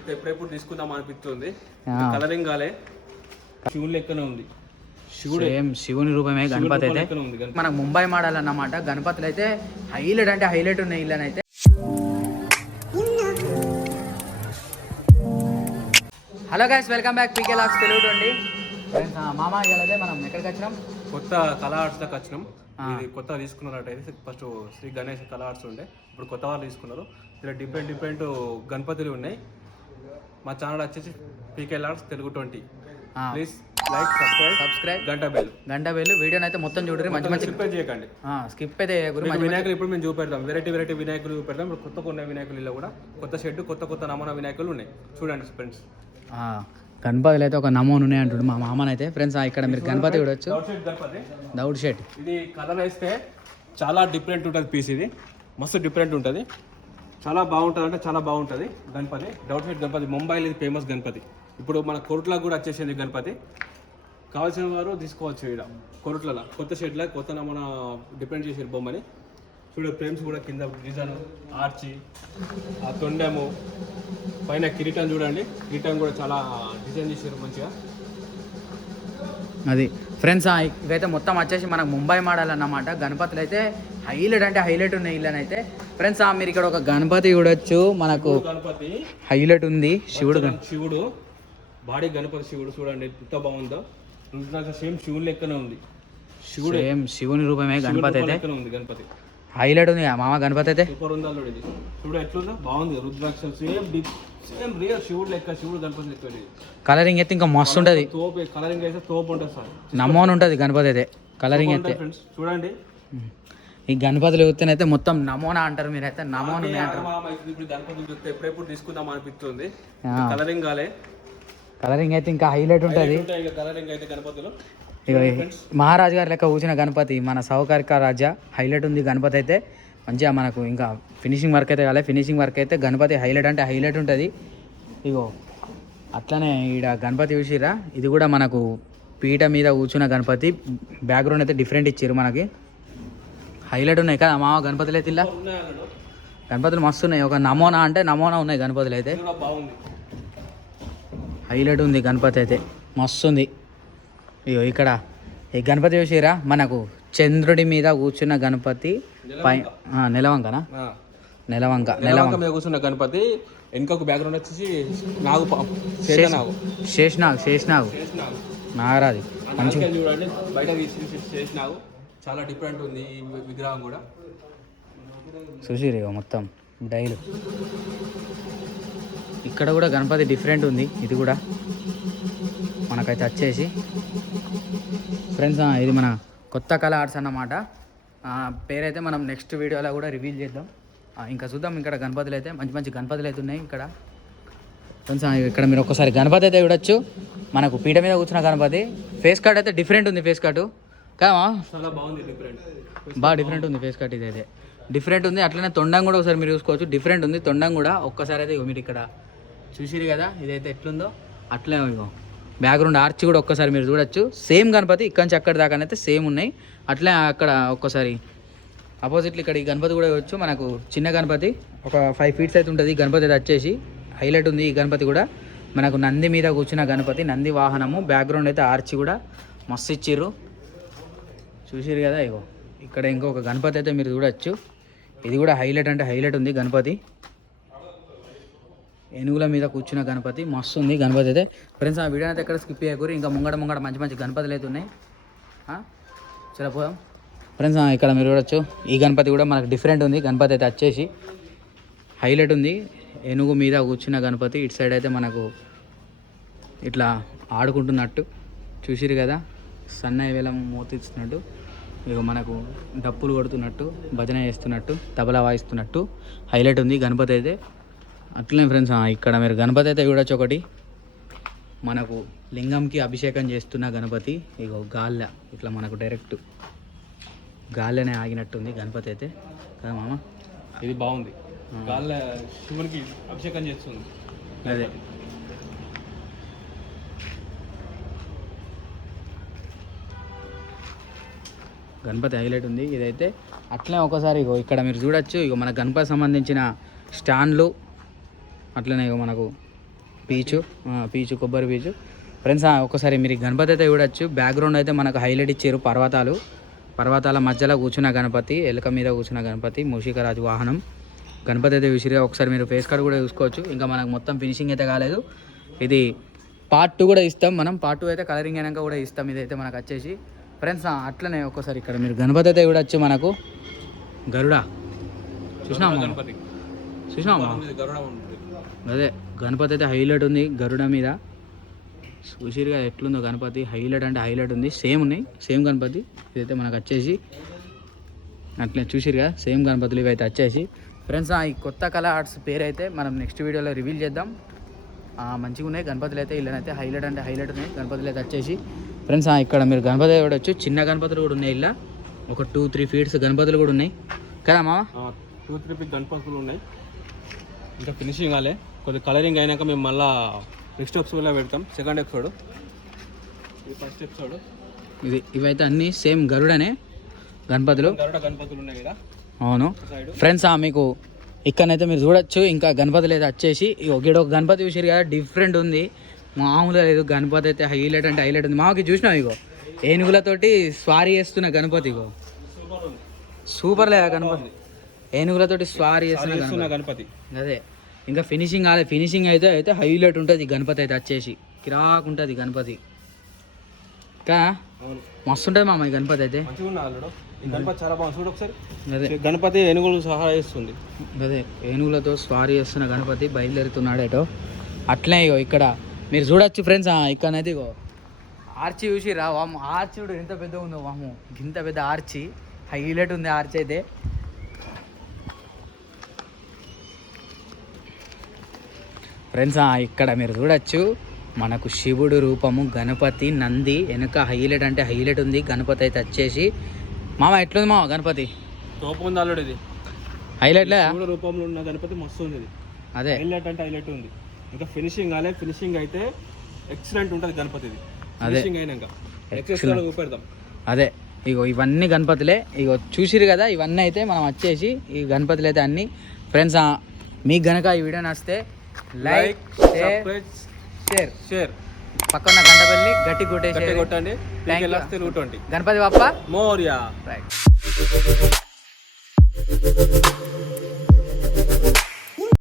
చూస్తే ఎప్పుడెప్పుడు తీసుకుందాం అనిపిస్తుంది. కలరింగ్ కాలే. శివుని లెక్కనే ఉంది. శివుడు. సేమ్ శివుని రూపమే గణపతి అయితే. మనకు ముంబై మోడల్ అన్నమాట గణపతులు అయితే హైలైట్ అంటే హైలైట్ ఉన్నాయి ఇళ్ళని అయితే. Hello guys welcome back PK lakhs Telugu అండి మామ అయితే మనం ఎక్కడికి వచ్చినాం? కొత్త కళా ఆర్ట్స్ దాకా వచ్చినాం. ఇది కొత్త తీసుకున్నారటైతే ఫస్ట్ శ్రీ గణేష్ కళా ఆర్ట్స్ ఉండే. ఇప్పుడు కొత్త వాళ్ళు తీసుకున్నారు. ఇలా డిఫరెంట్ డిఫరెంట్ గణపతులు ఉన్నాయి. మా ఛానల్ వచ్చేసి PK arts Telugu twenty. Please like subscribe subscribe. గంట బెల్. గంట వేలు వీడియోని అయితే మొత్తం చూడరు. మంచి మంచి ప్రిపేర్ చేయకండి. స్కిప్ అయితే వినాయకులు ఇప్పుడు మేము చూపెడతాం. వెరైటీ వెరైటీ వినాయకులు చూపెడతాం. ఇప్పుడు కొత్త కొన్న వినాయకులు కూడా కొత్త షెడ్ కొత్త కొత్త నమూనా వినాయకులు ఉన్నాయి. చూడండి ఫ్రెండ్స్ గణపతులు అయితే ఒక నమూనా ఉన్నాయి అంటుండు మా మామనైతే. ఫ్రెండ్స్ ఇక్కడ మీరు గణపతి చూడొచ్చు. దౌడ్ షెట్ ఇది కలర్ వేస్తే చాలా డిఫరెంట్ ఉంటుంది పీస్ ఇది. మస్తు డిఫరెంట్ ఉంటుంది. చాలా బాగుంటుంది అంటే చాలా బాగుంటుంది. గణపతి డౌట్ సైడ్ గణపతి ముంబైలో ఇది ఫేమస్ గణపతి. ఇప్పుడు మన కొరుట్లకు కూడా వచ్చేసింది గణపతి. కావాల్సిన వారు తీసుకోవచ్చు ఇక్కడ కొరుట్లలో. కొత్త షెడ్ల కొత్త మన డిపెండ్ చేసే బొమ్మని. చూడు ఫ్రేమ్స్ కూడా కింద డిజైన్ ఆర్చి ఆ తొండెము పైన కిరీటం చూడండి. కిరీటం కూడా చాలా డిజైన్ చేశారు మంచిగా. అది ఫ్రెండ్స్ ఆ, ఇవైతే మొత్తం వచ్చేసి మనకు ముంబై మోడల్ అన్నమాట. గణపతులు అయితే హైలైట్ అంటే హైలైట్ ఉన్నాయి ఇళ్ళని అయితే. ఫ్రెండ్స్ ఆ, మీరు ఇక్కడ ఒక గణపతి చూడొచ్చు. మనకు గణపతి. హైలైట్ ఉంది. శివుడు శివుడు. బాడీ గణపతి శివుడు చూడండి ఎంత బాగుందో. సేమ్ శివుని లెక్కనే ఉంది. శివుడు. సేమ్ శివుని రూపమే గణపతి అయితే. గణపతి. హైలైట్ ఉంది మామ గణపతి అయితే. సూపర్ ఉందా ఇది. చూడు ఎట్లుందో? బాగుంది. Rudraksha same dip same real శివుడు లెక్క శివుడు గణపతి లెక్క. కలరింగ్ అయితే ఇంకా మస్తు ఉంటుంది. తోపు కలరింగ్ అయితే తోపు ఉంటుంది సార్. నమోన్ ఉంటుంది గణపతి అయితే. కలరింగ్ అయితే. ఫ్రెండ్స్ చూడండి. ఈ గణపతులు చూస్తేనైతే మొత్తం నమోనా అంటారు మీరైతే నమోన్ ఏ ఆడమామ అయితే ఇప్పుడు గణపతి చూస్తే ఎప్పుడెప్పుడు తీసుకుందాం అనిపిస్తుంది. కలరింగ్ కాలే. కలరింగ్ అయితే ఇంకా హైలైట్ ఉంటుంది. కలరింగ్ అయితే గణపతులు. మహారాజు గారి లెక్క కూర్చున్న గణపతి మన సౌకర్య రాజా హైలైట్ ఉంది గణపతి అయితే. మంచిగా మనకు ఇంకా ఫినిషింగ్ వర్క్ అయితే కాలే. ఫినిషింగ్ వర్క్ అయితే గణపతి హైలైట్ అంటే హైలైట్ ఉంటుంది. ఇగో అట్లనే ఈడ గణపతి చూసిరా ఇది కూడా మనకు పీట మీద కూర్చున్న గణపతి. బ్యాక్గ్రౌండ్ అయితే డిఫరెంట్ ఇచ్చారు మనకి. హైలైట్ ఉన్నాయి కదా మామ గణపతులు అయితే ఇలా? గణపతులు మస్తు ఉన్నాయి. ఒక నమోనా అంటే నమోనా ఉన్నాయి గణపతులు అయితే. హైలైట్ ఉంది గణపతి అయితే. మస్తు ఉంది. ఇగో ఇక్కడ. ఈ గణపతి చూసిరా మనకు చంద్రుడి మీద కూర్చున్న గణపతి పై నెలవంకనా. నెలవంక నెలవంక మీద కూర్చున్న గణపతి వెనుక బ్యాక్గ్రౌండ్ వచ్చేసి నాగు శేషనాగు. శేషనాగ్ శేషనాగ్. నాగరాజు. నాలుకలు చూడండి. బయట శేషనాగు. చాలా డిఫరెంట్ ఉంది ఈ విగ్రహం కూడా. చూసిరు మొత్తం డైలు. ఇక్కడ కూడా గణపతి డిఫరెంట్ ఉంది ఇది కూడా మనకైతే వచ్చేసి. ఫ్రెండ్స్ ఇది మన కొత్త కళ ఆర్ట్స్ అన్నమాట. పేరైతే మనం నెక్స్ట్ వీడియోలో కూడా రివీల్ చేద్దాం. ఇంకా చూద్దాం ఇక్కడ గణపతులు అయితే మంచి మంచి గణపతులు అయితే ఉన్నాయి ఇక్కడ. ఫ్రెండ్స్ ఇక్కడ మీరు ఒక్కసారి గణపతి అయితే చూడొచ్చు. మనకు పీట మీద కూర్చున్న గణపతి. ఫేస్ కార్డ్ అయితే డిఫరెంట్ ఉంది ఫేస్ కార్డు కామా చాలా బాగుంది డిఫరెంట్ బాగా డిఫరెంట్ ఉంది ఫేస్ కట్ ఇది అయితే డిఫరెంట్ ఉంది అట్లనే తొండం కూడా ఒకసారి మీరు చూసుకోవచ్చు. డిఫరెంట్ ఉంది తొండం కూడా ఒక్కసారి అయితే మీరు ఇక్కడ చూసిరు కదా ఇదైతే ఎట్లుందో అట్లే ఇగో. బ్యాక్గ్రౌండ్ ఆర్చ్ కూడా ఒక్కసారి మీరు చూడొచ్చు. సేమ్ గణపతి ఇక్కడి నుంచి అక్కడి దాకా అయితే సేమ్ ఉన్నాయి. అట్లే అక్కడ ఒక్కసారి ఆపోజిట్లో ఇక్కడ ఈ గణపతి కూడా వచ్చు మనకు చిన్న గణపతి ఒక ఫైవ్ ఫీట్స్ అయితే ఉంటుంది. ఈ గణపతి అయితే వచ్చేసి హైలైట్ ఉంది ఈ గణపతి కూడా. మనకు నంది మీద కూర్చున్న గణపతి నంది వాహనము. బ్యాక్గ్రౌండ్ అయితే ఆర్చి కూడా మస్తు ఇచ్చిర్రు. చూసిరు కదా ఇగో. ఇక్కడ ఇంకొక గణపతి అయితే మీరు చూడొచ్చు. ఇది కూడా హైలైట్ అంటే హైలైట్ ఉంది గణపతి. ఏనుగుల మీద కూర్చున్న గణపతి. మస్తు ఉంది గణపతి అయితే. ఫ్రెండ్స్ ఆ వీడియో అయితే ఎక్కడ స్కిప్ చేయకూరు ఇంకా ముంగడ ముంగడ మంచి మంచి గణపతులు అయితే ఉన్నాయి. చాలా పోదాం. ఫ్రెండ్స్ ఇక్కడ మీరు చూడొచ్చు. ఈ గణపతి కూడా మనకు డిఫరెంట్ ఉంది. గణపతి అయితే వచ్చేసి హైలైట్ ఉంది. ఏనుగు మీద కూర్చున్న గణపతి ఇటు సైడ్ అయితే మనకు ఇట్లా ఆడుకుంటున్నట్టు. చూసిరు కదా? సన్నయ్య వేలం మోతిస్తున్నట్టు ఇక మనకు డప్పులు కొడుతున్నట్టు భజన చేస్తున్నట్టు తబలా వాయిస్తున్నట్టు హైలైట్ ఉంది. గణపతి అయితే అట్లనే ఫ్రెండ్స్ ఇక్కడ మీరు గణపతి అయితే చూడొచ్చు ఒకటి. మనకు లింగంకి అభిషేకం చేస్తున్న గణపతి ఇగో గాల్లె ఇట్లా మనకు డైరెక్ట్ గాల్లెనే ఆగినట్టుంది గణపతి అయితే. కదా మామ? ఇది బాగుంది. గాల్ల శివునికి అభిషేకం చేస్తుంది. అదే. గణపతి హైలైట్ ఉంది. ఇదైతే అట్లనే ఒకసారి ఇగో ఇక్కడ మీరు చూడొచ్చు. ఇగో మన గణపతి సంబంధించిన స్టాండ్లు. అట్లనే ఇగో మనకు పీచు పీచు కొబ్బరి పీచు. ఫ్రెండ్స్ ఒకసారి మీరు గణపతి అయితే చూడొచ్చు. బ్యాక్గ్రౌండ్ అయితే మనకు హైలైట్ ఇచ్చారు పర్వతాలు. పర్వతాల మధ్యలో కూర్చున్న గణపతి ఎలుక మీద కూర్చున్న గణపతి మూషికరాజు వాహనం. గణపతి అయితే విసిరిగా ఒకసారి మీరు ఫేస్ కార్డ్ కూడా చూసుకోవచ్చు. ఇంకా మనకు మొత్తం ఫినిషింగ్ అయితే కాలేదు. ఇది పార్ట్ టూ కూడా ఇస్తాం మనం. పార్ట్ టూ అయితే కలరింగ్ అయినాక కూడా ఇస్తాం. ఇదైతే మనకు వచ్చేసి. ఫ్రెండ్స్ అట్లనే ఒక్కసారి ఇక్కడ మీరు గణపతి అయితే చూడొచ్చు మనకు గరుడా. చూసినామా గణపతి. చూసినామా ఇది గరుడ అదే గణపతి అయితే హైలైట్ ఉంది గరుడ మీద. చూసిరుగా ఎట్లుందో గణపతి హైలైట్ అంటే హైలైట్ ఉంది. సేమ్ ఉన్నాయి సేమ్ గణపతి. ఇదైతే మనకు వచ్చేసి అట్లే చూసిరుగా సేమ్ గణపతులు ఇవి అయితే వచ్చేసి. ఫ్రెండ్స్ ఈ కొత్త కళ ఆర్ట్స్ పేరు అయితే మనం నెక్స్ట్ వీడియోలో రివీల్ చేద్దాం. మంచిగా ఉన్నాయి గణపతులు అయితే ఇళ్ళనైతే హైలైట్ అంటే హైలైట్ ఉన్నాయి. గణపతులు అయితే వచ్చేసి ఫ్రెండ్స్ ఇక్కడ మీరు గణపతి చూడొచ్చు చిన్న గణపతులు కూడా ఉన్నాయి ఇలా. ఒక టూ త్రీ ఫీట్స్ గణపతులు కూడా ఉన్నాయి. కదా మామ? టూ త్రీ పిక్ గణపతులు ఉన్నాయి. ఇంకా ఫినిషింగ్ కాలే. కొద్ది కలరింగ్ అయినాక మేము మళ్ళా నెక్స్ట్ ఎపిసోడ్లో పెడతాం. సెకండ్ ఎపిసోడ్ ఇది ఫస్ట్ ఎపిసోడ్ ఇది ఇవైతే అన్నీ సేమ్ గరుడనే గణపతులు. గరుడ గణపతులు ఉన్నాయి కదా. అవును. ఫ్రెండ్స్ ఆ మీకు ఇక్కడనైతే మీరు చూడొచ్చు. ఇంకా గణపతులు అయితే వచ్చేసి ఒక గణపతి చూసారు కదా డిఫరెంట్ ఉంది. మామూలుగా లేదు. గణపతి అయితే హైలైట్ అంటే హైలైట్ ఉంది. మాకి చూసినావు ఇగో? ఏనుగులతోటి స్వారీ చేస్తున్న గణపతి ఇగో. సూపర్ లేదా గణపతి? ఏనుగులతోటి స్వారీ చేస్తున్న గణపతి. అదే. ఇంకా ఫినిషింగ్ కాలేదు ఫినిషింగ్ అయితే అయితే హైలైట్ ఉంటుంది గణపతి అయితే వచ్చేసి. కిరాక్ ఉంటుంది గణపతి. ఇంకా? మస్తు ఉంటుంది మామ ఈ గణపతి అయితే. గణపతి చాలా బాగుంది. చూడు ఒకసారి. అదే. గణపతి ఏనుగులు సహా చేస్తుంది. అదే. ఏనుగులతో స్వారీ చేస్తున్న గణపతి బయలుదేరుతున్నాడు ఏటో అట్లే ఇక్కడ. మీరు చూడొచ్చు ఫ్రెండ్స్ ఇక్కడనైతే ఇగో. ఆర్చి చూసి రా వాము ఆర్చి చూడు ఎంత పెద్ద ఉందో వాము ఇంత పెద్ద ఆర్చి. హైలైట్ ఉంది ఆర్చి అయితే. ఫ్రెండ్స్ ఇక్కడ మీరు చూడొచ్చు. మనకు శివుడు రూపము గణపతి నంది వెనుక హైలైట్ అంటే హైలైట్ ఉంది. గణపతి అయితే వచ్చేసి. మామ ఎట్లుంది మామ గణపతి? తోపు ఉంది ఆల్రెడీ ఇది హైలైట్లే శివుడు రూపంలో ఉన్న గణపతి మస్తు ఉంది ఇది. అదే. హైలైట్ అంటే హైలైట్ ఉంది. ఇంకా ఫినిషింగ్ కాలే. ఫినిషింగ్ అయితే ఎక్సలెంట్ ఉంటుంది గణపతి ఇది. అదే. ఫినిషింగ్ అయినాక. అదే. ఇగో ఇవన్నీ గణపతులే. ఇగో చూసిరు కదా ఇవన్నీ అయితే మనం వచ్చేసి ఈ గణపతులు అయితే అన్ని. ఫ్రెండ్స్ మీకు గనక ఈ వీడియో నచ్చితే లైక్ షేర్ షేర్ షేర్ పక్కన గంట వెళ్ళి గట్టి కొట్టేసి కొట్టండి. గణపతి బాప్ప మోరియా. రైట్